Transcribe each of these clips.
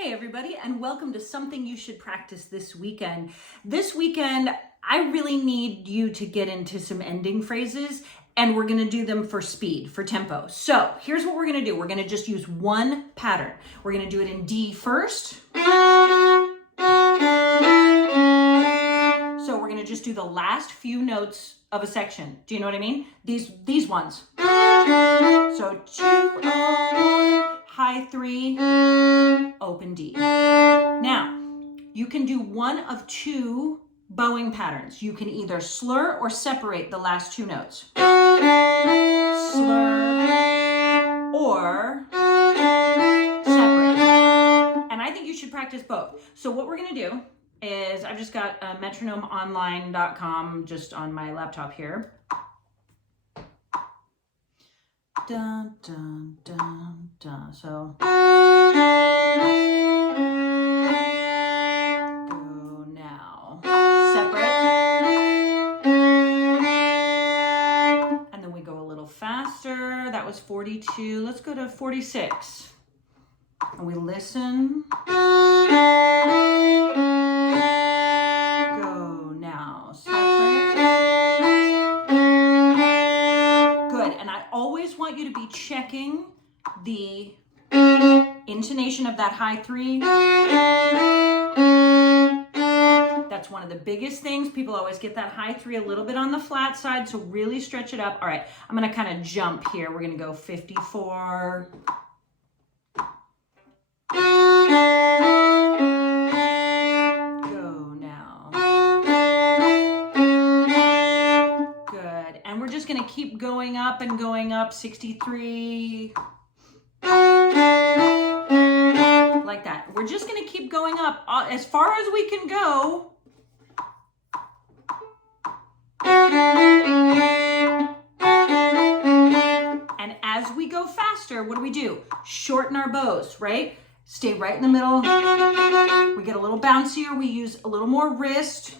Hey everybody, and welcome to Something You Should Practice This Weekend. This weekend, I really need you to get into some ending phrases, and we're gonna do them for speed, for tempo. So here's what we're gonna do. We're gonna just use one pattern. We're gonna do it in D first. So we're gonna just do the last few notes of a section. Do you know what I mean? These ones. So 2, high 3, open D. Now, you can do one of two bowing patterns. You can either slur or separate the last two notes. Slur or separate. And I think you should practice both. So what we're gonna do is, I've just got metronomeonline.com just on my laptop here. Dun, dun, dun, dun. So go now. Separate. And then we go a little faster. That was 42. Let's go to 46. And we listen. Go now. Separate. Good. And I always want you to be checking the intonation of that high 3. That's one of the biggest things. People always get that high 3 a little bit on the flat side, so really stretch it up. All right, I'm gonna kind of jump here. We're gonna go 54. Go now. Good. And we're just gonna keep going up and going up. 63. Like that. We're just gonna keep going up as far as we can go. And as we go faster, what do? Shorten our bows, right? Stay right in the middle. We get a little bouncier. We use a little more wrist.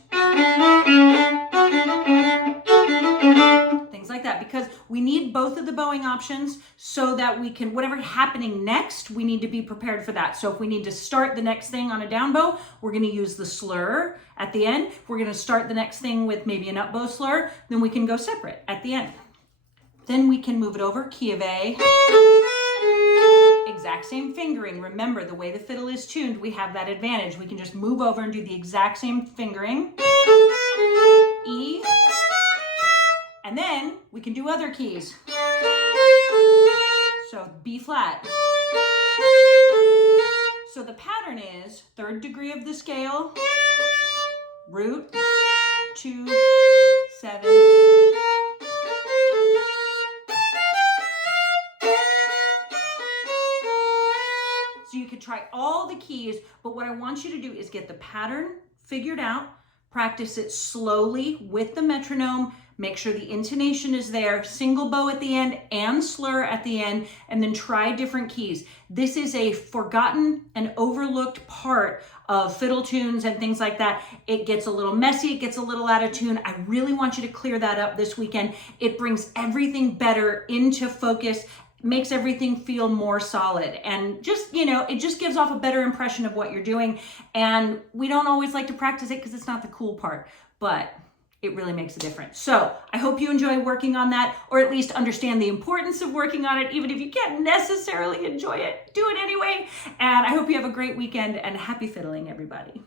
Things like that, because we need both of the bowing options so that we can, whatever's happening next, we need to be prepared for that. So if we need to start the next thing on a down bow, we're going to use the slur at the end. If we're going to start the next thing with maybe an up bow slur, then we can go separate at the end. Then we can move it over, key of A. Exact same fingering. Remember, the way the fiddle is tuned, we have that advantage. We can just move over and do the exact same fingering. E. And then we can do other keys. So B flat. So the pattern is 3rd degree of the scale, root, 2, 7. So you could try all the keys, but what I want you to do is get the pattern figured out, practice it slowly with the metronome, make sure the intonation is there, single bow at the end and slur at the end, and then try different keys. This is a forgotten and overlooked part of fiddle tunes and things like that. It gets a little messy, it gets a little out of tune. I really want you to clear that up this weekend. It brings everything better into focus, makes everything feel more solid, and just, it just gives off a better impression of what you're doing. And we don't always like to practice it because it's not the cool part, but it really makes a difference. So I hope you enjoy working on that, or at least understand the importance of working on it. Even if you can't necessarily enjoy it, do it anyway. And I hope you have a great weekend, and happy fiddling, everybody.